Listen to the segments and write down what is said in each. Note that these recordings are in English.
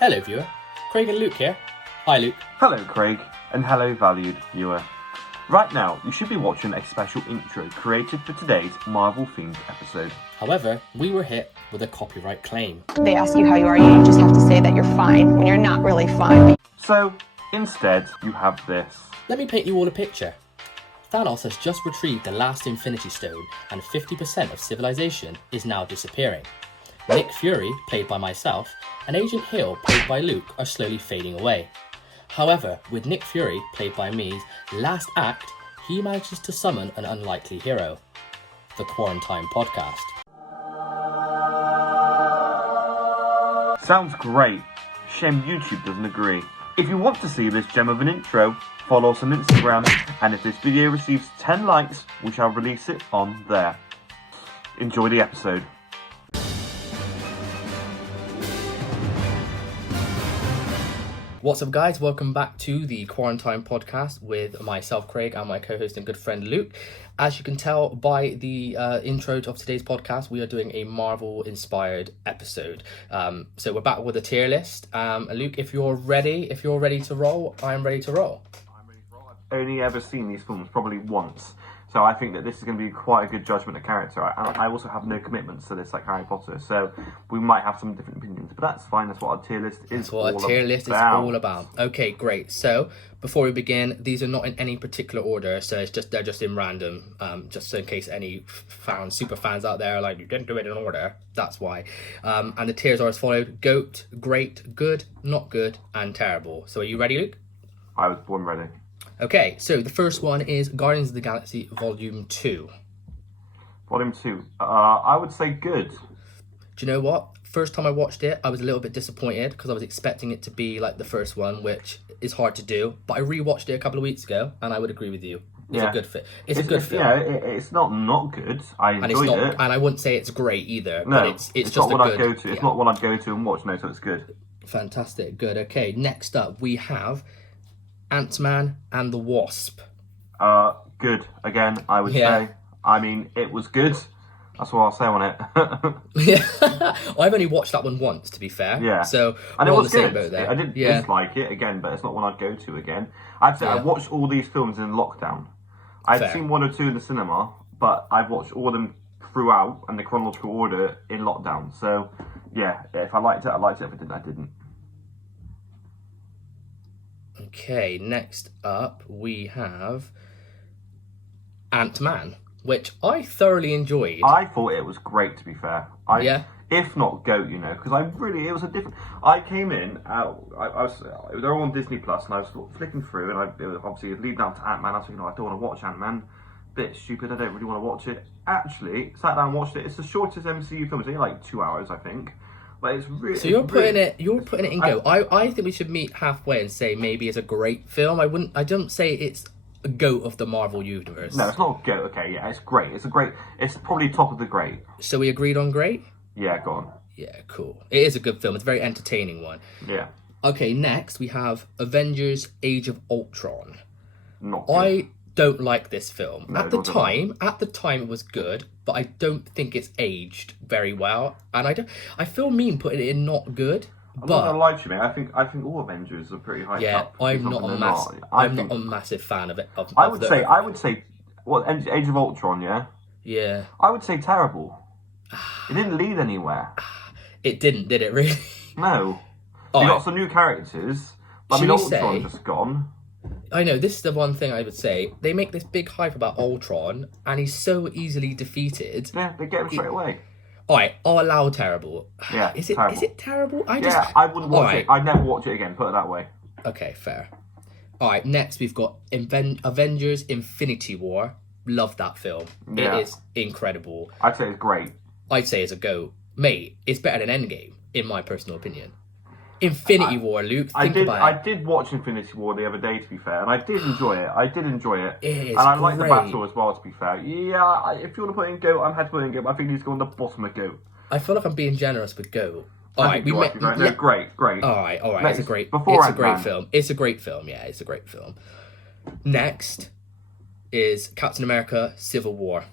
Hello viewer, Craig and Luke here. Hi Luke. Hello Craig, and hello valued viewer. Right now, you should be watching a special intro created for today's Marvel-themed episode. However, we were hit with a copyright claim. They ask you how you are, you just have to say that you're fine when you're not really fine. So, instead, you have this. Let me paint you all a picture. Thanos has just retrieved the last Infinity Stone, and 50% of civilization is now disappearing. Nick Fury, played by myself, and Agent Hill, played by Luke, are slowly fading away. However, with Nick Fury, played by me's last act, he manages to summon an unlikely hero, the Quarantime Podcast. Sounds great. Shame YouTube doesn't agree. If you want to see this gem of an intro, follow us on Instagram, and if this video receives 10 likes, we shall release it on there. Enjoy the episode. What's up guys, welcome back to the Quarantime Podcast with myself Craig and my co-host and good friend Luke. As you can tell by the intro of today's podcast, we are doing a Marvel inspired episode. So we're back with a tier list. Luke, if you're ready to roll, I'm ready to roll. I've only ever seen these films probably once, so I think that this is going to be quite a good judgment of character. I also have no commitments to this like Harry Potter, so we might have some different opinions, but that's fine. That's what our tier list is all about. That's what a tier list is all about. Okay, great. So before we begin, these are not in any particular order, so they're just in random, just in case any super fans out there are like, you didn't do it in order. That's why. And the tiers are as followed: GOAT, great, good, not good, and terrible. So are you ready, Luke? I was born ready. Okay, so the first one is Guardians of the Galaxy Volume 2. Volume 2. I would say good. Do you know what? First time I watched it, I was a little bit disappointed because I was expecting it to be like the first one, which is hard to do. But I rewatched it a couple of weeks ago, and I would agree with you. It's a good fit. It's a good film. Yeah, it's not good. I enjoyed it. And I wouldn't say it's great either. No, but it's just not what a good, I'd go to. It's not one I'd go to and watch. No, so it's good. Fantastic. Good. Okay, next up we have AntMan and the Wasp. Good. Again, I would say. I mean, it was good. That's what I'll say on it. Yeah, I've only watched that one once, to be fair. Yeah. So and it we're on was the same good. boat there. I didn't dislike it again, but it's not one I'd go to again. I'd say I watched all these films in lockdown. I'd seen one or two in the cinema, but I've watched all of them throughout in the chronological order in lockdown. So yeah, if I liked it, I liked it. If I didn't, I didn't. Okay, next up we have AntMan, which I thoroughly enjoyed. I thought it was great, to be fair. If not GOAT, because it was a different. I came in, they're all on Disney Plus, and I was flicking through, and it was obviously leading down to AntMan. I was thinking, I don't want to watch AntMan. Bit stupid. I don't really want to watch it. Actually, sat down and watched it. It's the shortest MCU film. It's only like 2 hours, I think. But it's really. So you're putting it in GOAT. I think we should meet halfway and say maybe it's a great film. I don't say it's a GOAT of the Marvel universe. No, it's not GOAT. Okay, yeah, it's great. It's probably top of the great. So we agreed on great? Yeah, go on. Yeah, cool. It is a good film. It's a very entertaining one. Yeah. Okay, next we have Avengers: Age of Ultron. Not good. I don't like this film. No, at the time it was good, but I don't think it's aged very well. And I feel mean putting it in not good. I'm not gonna lie to you, man. I think all Avengers are pretty high up. I'm not a massive fan of it. I would say what, Age of Ultron, yeah? Yeah. I would say terrible. It didn't lead anywhere. It didn't, did it really? No. You got some new characters. I mean, Ultron just gone. I know, this is the one thing I would say. They make this big hype about Ultron, and he's so easily defeated. Yeah, they get him straight away. Alright, I'll allow terrible. Yeah, Is it terrible? I wouldn't watch it. I'd never watch it again, put it that way. Okay, fair. Alright, next we've got Avengers Infinity War. Love that film. Yeah. It is incredible. I'd say it's great. I'd say it's a GOAT. Mate, it's better than Endgame, in my personal opinion. Infinity War, Luke, think about it. I did watch Infinity War the other day, to be fair, and I did enjoy it. It is and I like the great. battle as well, to be fair. Yeah, if you want to put in GOAT, I'm happy to put in GOAT, but I think it needs to go on the bottom of GOAT. I feel like I'm being generous with GOAT. Alright, great. No, great. Alright. Next, It's a great film. It's a great film, yeah, it's a great film. Next is Captain America Civil War.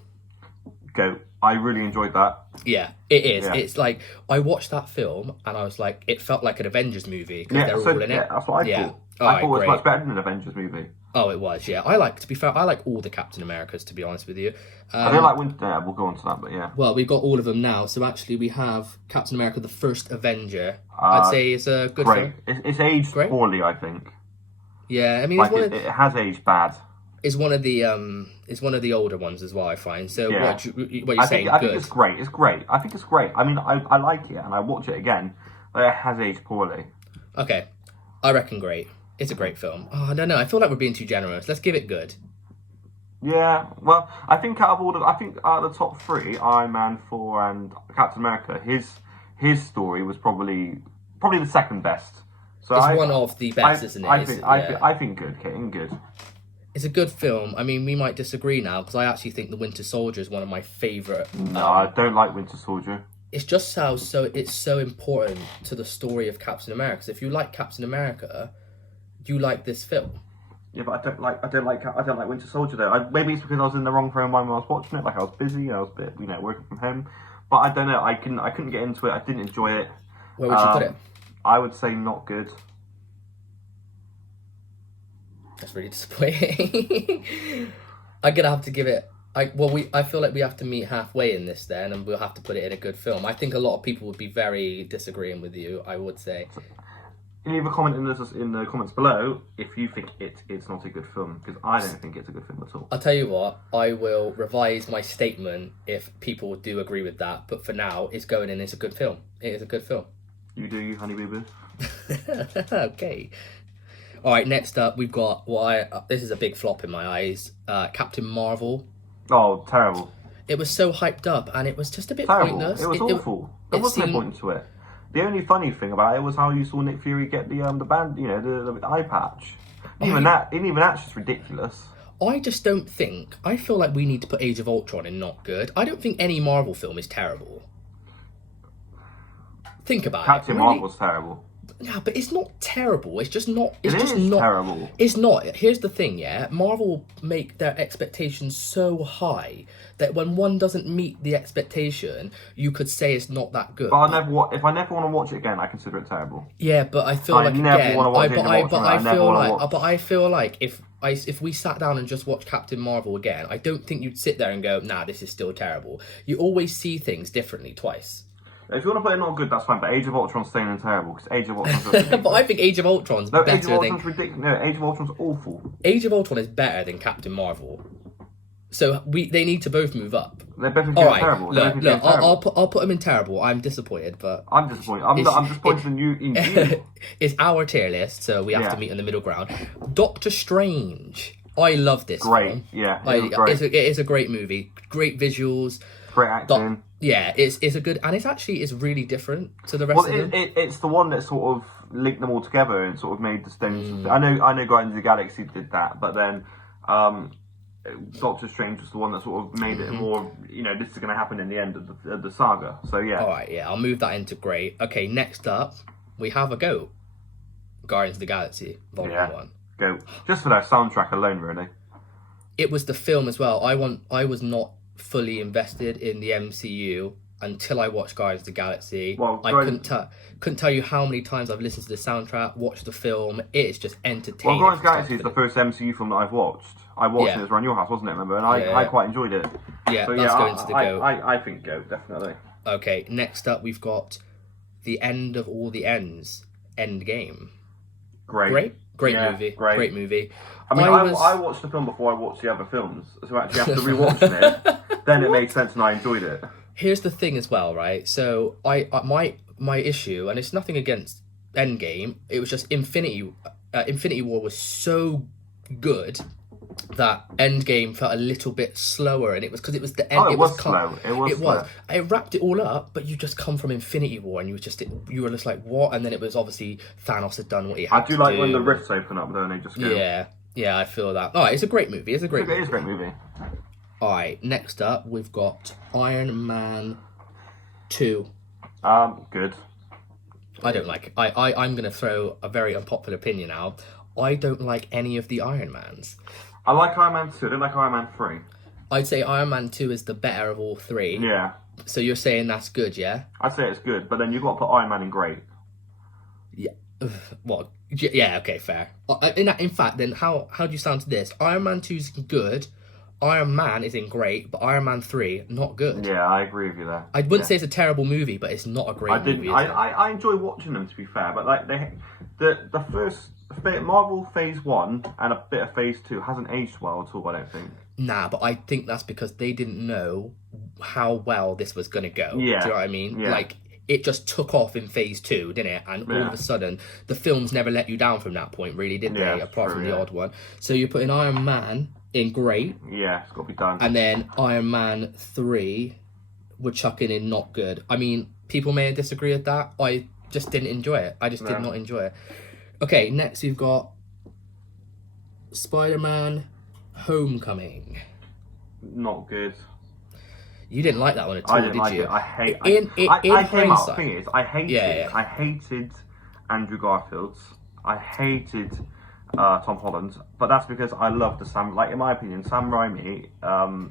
GOAT. I really enjoyed that. Yeah, it is. Yeah. It's like, I watched that film and I was like, it felt like an Avengers movie because they're all in it. Yeah, that's what I thought. I thought it was much better than an Avengers movie. Oh, it was, yeah. To be fair, I like all the Captain Americas, to be honest with you. I don't like Winter. Yeah, we'll go on to that, but yeah. Well, we've got all of them now. So actually, we have Captain America: The First Avenger. I'd say it's a good film. It's aged poorly, I think. Yeah, I mean, it has aged bad. It's one of the older ones as well, I find. So yeah. what you're saying? I think it's great. It's great. I think it's great. I mean, I like it and I watch it again, but it has aged poorly. Okay, I reckon great. It's a great film. Oh, I don't know. I feel like we're being too generous. Let's give it good. Yeah, well, I think out of the top three, Iron Man, Thor, and Captain America, his story was probably the second best. So it's one of the best, isn't it? I think good, Kitten, good. It's a good film. I mean, we might disagree now because I actually think The Winter Soldier is one of my favourite. No, I don't like Winter Soldier. It's just it's so important to the story of Captain America. So if you like Captain America, you like this film. Yeah, but I don't like Winter Soldier though. Maybe it's because I was in the wrong frame of mind when I was watching it. Like I was busy, I was a bit, working from home. But I don't know. I couldn't get into it. I didn't enjoy it. Where would you put it? I would say not good. That's really disappointing. I'm gonna have to give it. I feel like we have to meet halfway in this then, and we'll have to put it in a good film. I think a lot of people would be very disagreeing with you. I would say. Leave a comment in the comments below if you think it's not a good film, because I don't think it's a good film at all. I'll tell you what, I will revise my statement if people do agree with that. But for now, it's going in. It's a good film. It is a good film. You do, you honey boo boo. Okay. All right. Next up, we've got this is a big flop in my eyes. Captain Marvel. Oh, terrible! It was so hyped up, and it was just a bit terrible. Pointless. It was awful. There wasn't no point to it. The only funny thing about it was how you saw Nick Fury get the band, the eye patch. Even that's just ridiculous. I just don't think. I feel like we need to put Age of Ultron in not good. I don't think any Marvel film is terrible. Think about Captain Marvel's terrible. Yeah, but it's not terrible. It's just not. It is terrible. It's not. Here's the thing, yeah. Marvel make their expectations so high that when one doesn't meet the expectation, you could say it's not that good. But if I never want to watch it again, I consider it terrible. Yeah, but I feel like I feel like if we sat down and just watched Captain Marvel again, I don't think you'd sit there and go, nah, this is still terrible. You always see things differently twice. If you want to put it not good, that's fine. But Age of Ultron's staying in terrible because Age of Ultron's ridiculous. But I think Age of Ultron's better Age of Ultron's ridiculous. No, Age of Ultron's awful. Age of Ultron is better than Captain Marvel, so they need to both move up. They're both terrible. Look, I'll put them in terrible. I'm disappointed, but I'm disappointed. I'm disappointed in you. It's our tier list, so we have to meet in the middle ground. Doctor Strange. I love this. Great, film. yeah. It is a great movie. Great visuals. Great acting. It's a good, and it's really different to the rest of them. It's the one that sort of linked them all together and sort of made the stones. I know Guardians of the Galaxy did that, but then Doctor Strange was the one that sort of made it more. This is going to happen in the end of the saga. So yeah. All right, yeah, I'll move that into great. Okay, next up we have a GOAT. Guardians of the Galaxy Volume 1. GOAT. Just for that soundtrack alone, really. It was the film as well. I was not fully invested in the MCU until I watched Guardians of the Galaxy. Well, I couldn't tell you how many times I've listened to the soundtrack, watched the film. It is just entertaining. Well, Guardians of the Galaxy is the first MCU film that I've watched. I watched it. It was around your house, wasn't it? Remember? And I quite enjoyed it. Yeah, so, that's going to the GOAT. I think GOAT, definitely. Okay, next up we've got the end of all the ends, Endgame. Great movie. Great movie. I mean, I watched the film before I watched the other films, so actually after rewatching it, then it made sense and I enjoyed it. Here's the thing as well, right? So my issue, and it's nothing against Endgame, it was just Infinity War was so good that Endgame felt a little bit slower, and it was because it was the end. It was slow. It was. It wrapped it all up, but you just come from Infinity War, and you were just like, what? And then it was obviously Thanos had done what he had to do. I do like when the rifts open up, though, and they just go. Yeah, I feel that. All right, it's a great movie. It is a great movie. All right, next up we've got Iron Man 2. Good. I don't like it. I'm going to throw a very unpopular opinion out. I don't like any of the Iron Mans. I like Iron Man 2. I don't like Iron Man 3. I'd say Iron Man 2 is the better of all three. Yeah. So you're saying that's good, yeah? I'd say it's good, but then you've got to put Iron Man in great. Yeah. What? Yeah, okay, fair. In fact, then how do you sound to this? Iron Man 2's good, Iron Man is in great, but Iron Man 3, not good. Yeah, I agree with you there. I wouldn't say it's a terrible movie, but it's not a great movie. I enjoy watching them, to be fair, but like the first Marvel Phase 1 and a bit of Phase 2 hasn't aged well at all, I don't think. Nah, but I think that's because they didn't know how well this was going to go. Yeah. Do you know what I mean? Yeah. Like, it just took off in Phase 2, didn't it? And all of a sudden, the films never let you down from that point, really, did they? Apart from the odd one. So you're putting Iron Man in great. Yeah, it's got to be done. And then Iron Man 3, we're chucking in not good. I mean, people may disagree with that. I just didn't enjoy it. I just did not enjoy it. Okay, next we've got Spider-Man Homecoming. Not good. You didn't like that one at all, I didn't did like you? it. I hate. In came out. hindsight, The thing is, I hated Andrew Garfield's. I hated Tom Holland, but that's because I love the Sam. Like in my opinion, Sam Raimi,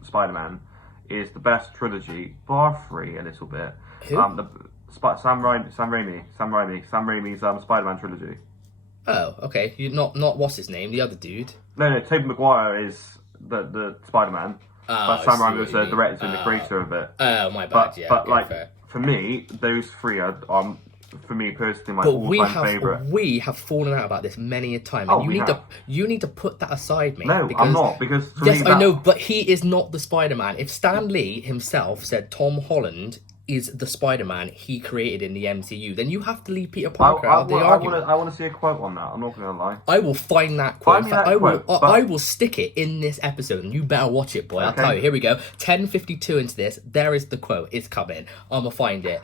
Spider-Man, is the best trilogy, bar three a little bit. Who? Sam Raimi's Spider-Man trilogy. Oh, okay. You not what's his name? The other dude. No, Tobey Maguire is the Spider-Man. But Sam Raimi was the director and the creator of it. Oh, my bad. But for me, those three are for me personally my all-time favourite. We have fallen out about this many a time, Oh, and you need to put that aside, mate. No, I'm not, because for yes, me, I know, but he is not the Spider-Man. If Stan Lee himself said Tom Holland is the Spider-Man he created in the MCU, then you have to leave Peter Parker out of the argument. I want to see a quote on that. I'm not going to lie. I will find that quote. Find me that quote, I will stick it in this episode, and you better watch it, boy. I'll tell you. Here we go. 10:52 into this. There is the quote. It's coming. I'm gonna find it.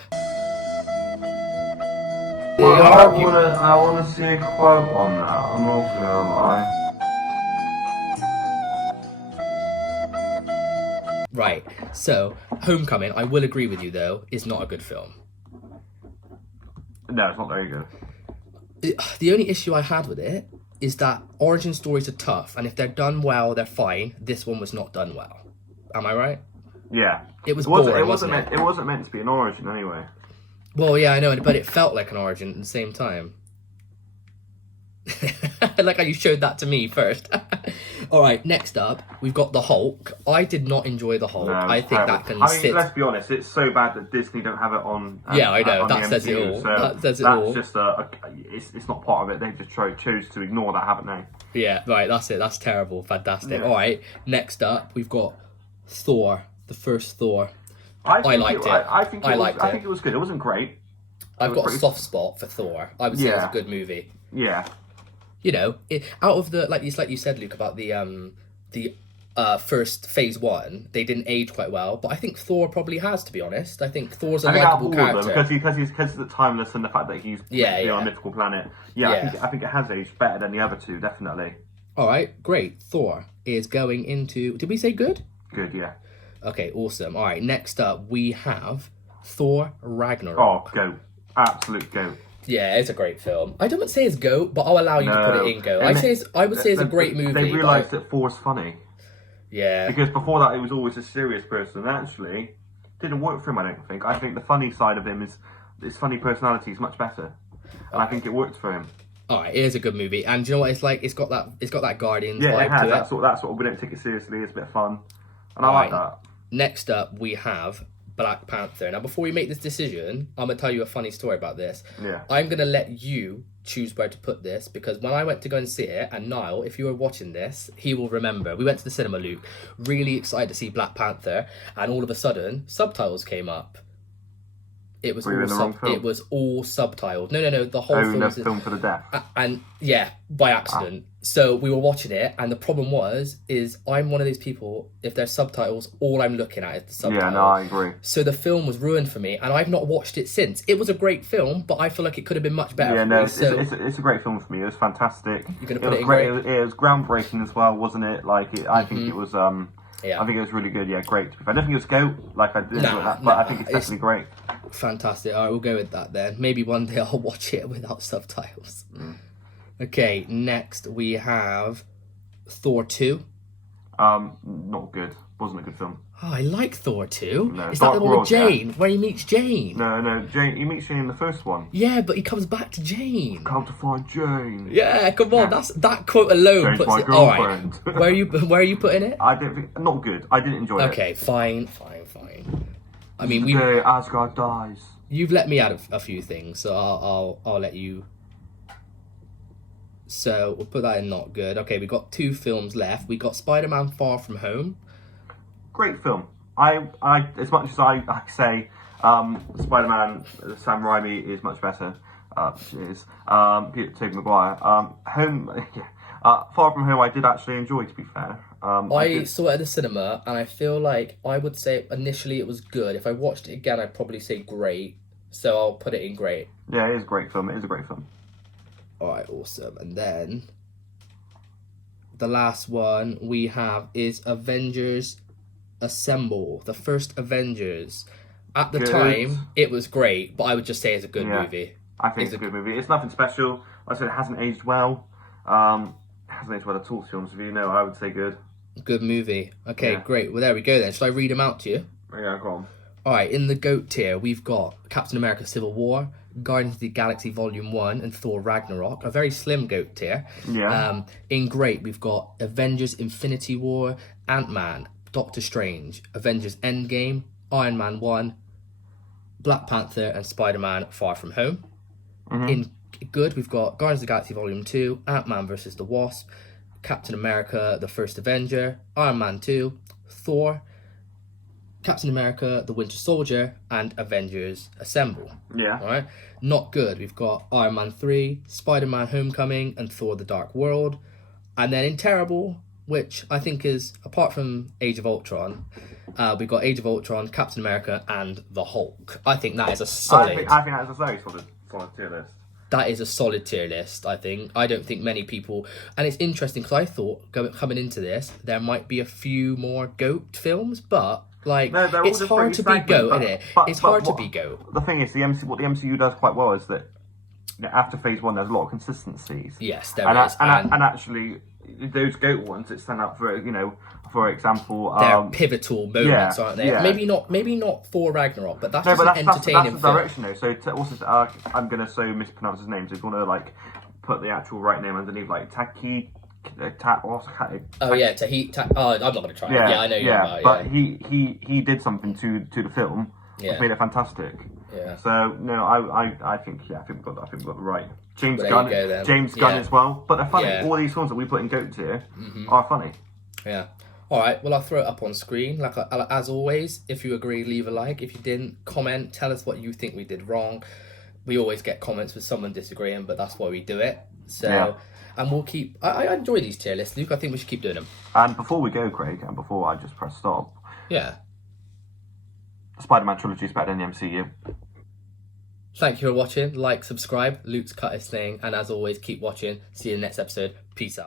I want to see a quote on that. I'm not going to lie. Right, so Homecoming, I will agree with you though, is not a good film. No, it's not very good. The only issue I had with it is that origin stories are tough, and if they're done well, they're fine. This one was not done well. Am I right? Yeah. It wasn't It wasn't meant to be an origin anyway. Well, yeah, I know, but it felt like an origin at the same time. I like how you showed that to me first. Alright, next up, we've got the Hulk. I did not enjoy the Hulk. No, I think terrible. that can sit... let's be honest, it's so bad that Disney don't have it on... yeah, I know, on that says it all. So that says it all. That's just it's not part of it, they just chose to ignore that, haven't they? Yeah, right, that's it, that's terrible, fantastic. Yeah. Alright, next up, we've got Thor, the first Thor. I liked it. I think it was good. It wasn't great. I've got a soft spot for Thor. I would say it's a good movie. Yeah. You know, out of the like you said, Luke, about the first Phase 1, they didn't age quite well, but I think Thor probably has, to be honest. I think Thor's a likeable character because of the timeless and the fact that he's on a mythical planet. I think it has aged better than the other two, definitely. All right, great. Thor is going into. Did we say good? Good, yeah. Okay, awesome. All right, next up we have Thor Ragnarok. Oh, goat. Absolute goat. Yeah, it's a great film. I don't say it's GOAT, but I'll allow you to put it in GOAT. I would say it's a great movie. They realised that Thor's funny. Yeah. Because before that, he was always a serious person. And actually, it didn't work for him, I don't think. I think the funny side of him is his funny personality is much better. And I think it worked for him. Alright, it is a good movie. And do you know what it's like? It's got that Guardians vibe it has. to That sort of, we don't take it seriously. It's a bit of fun. And I like that. Next up, we have Black Panther. Now, before we make this decision, I'm going to tell you a funny story about this. Yeah. I'm going to let you choose where to put this, because when I went to go and see it, and Niall, if you were watching this, he will remember. We went to the cinema, Luke, really excited to see Black Panther, and all of a sudden, subtitles came up. It was all subtitled. No. The whole film was film for the deaf. And yeah, by accident. So we were watching it, and the problem is I'm one of these people. If there's subtitles, all I'm looking at is the subtitles. Yeah, no, I agree. So the film was ruined for me, and I've not watched it since. It was a great film, but I feel like it could have been much better. Yeah, no, it's a great film for me. It was fantastic. You're gonna put it in great. It was groundbreaking as well, wasn't it? I think it was. Yeah. I think it was really good. Yeah, great. I don't think it was GOAT, like I didn't do that, but I think it's definitely great. Fantastic. All right, we'll go with that then. Maybe one day I'll watch it without subtitles. Okay, next we have Thor 2. Not good. Wasn't a good film. Oh, I like Thor 2. No, Is that Dark the one with World, Jane, where he meets Jane? No, Jane. He meets Jane in the first one. Yeah, but he comes back to Jane. Come to find Jane. Yeah, come on, that quote alone Jane's puts my it. All right, girlfriend. where are you putting it? I don't think not good. I didn't enjoy it. Okay, fine. I mean, The day Asgard dies. you've let me add a few things, so I'll let you. So we'll put that in not good. Okay, we got 2 films left. We got Spider-Man: Far From Home. Great film. I as much as I say Spider-Man, Sam Raimi is much better. Cheers. Tobey Maguire. Far From Home, I did actually enjoy. To be fair, I saw it at the cinema, and I feel like I would say initially it was good. If I watched it again, I'd probably say great. So I'll put it in great. Yeah, it is a great film. It is a great film. All right, awesome. And then the last one we have is Avengers Assemble, the first Avengers. At the time, it was great, but I would just say it's a good movie. I think it's a good movie. It's nothing special. Like I said, it hasn't aged well. It hasn't aged well at all, to be honest with you. No, I would say good. Good movie. Okay, great. Well, there we go then. Shall I read them out to you? Yeah, go on. All right, in the GOAT tier, we've got Captain America Civil War, Guardians of the Galaxy Volume 1, and Thor Ragnarok. A very slim GOAT tier. Yeah. In great, we've got Avengers Infinity War, AntMan, Doctor Strange, Avengers Endgame, Iron Man 1, Black Panther, and Spider-Man Far From Home. Mm-hmm. In good, we've got Guardians of the Galaxy Volume 2, Ant-Man vs. the Wasp, Captain America The First Avenger, Iron Man 2, Thor, Captain America The Winter Soldier, and Avengers Assemble. Yeah. All right. Not good, we've got Iron Man 3, Spider-Man Homecoming, and Thor The Dark World. And then in terrible, which I think is, apart from Age of Ultron, we've got Age of Ultron, Captain America, and the Hulk. I think that is a solid... I think that's a very solid tier list. That is a solid tier list, I think. I don't think many people... And it's interesting, because I thought, coming into this, there might be a few more GOAT films, but... it's hard to be GOAT, isn't it? It's hard to be GOAT. The thing is, what the MCU does quite well is that after Phase 1, there's a lot of consistencies. Yes, there is. And actually, those GOAT ones that stand out for, for example... they're pivotal moments, aren't they? Yeah. Maybe not Thor Ragnarok, but that's an entertaining that's the direction, though. So also, I'm going to so mispronounce his name, so if you want to, put the actual right name underneath, Tahiti... I'm not going to try. Yeah, I know you're about it. But he did something to the film. Yeah, made it fantastic. Yeah. So no, I think we've got the right James Gunn as well. But they're funny. Yeah. All these films that we put in GOAT tier are funny. Yeah. All right. Well, I'll throw it up on screen. As always, if you agree, leave a like. If you didn't, comment. Tell us what you think we did wrong. We always get comments with someone disagreeing, but that's why we do it. So. Yeah. And we'll keep... I enjoy these tier lists, Luke. I think we should keep doing them. And before we go, Craig, and before I just press stop... Yeah. The Spider-Man trilogy is better than the MCU. Thank you for watching. Like, subscribe. Luke's cut his thing. And as always, keep watching. See you in the next episode. Peace out.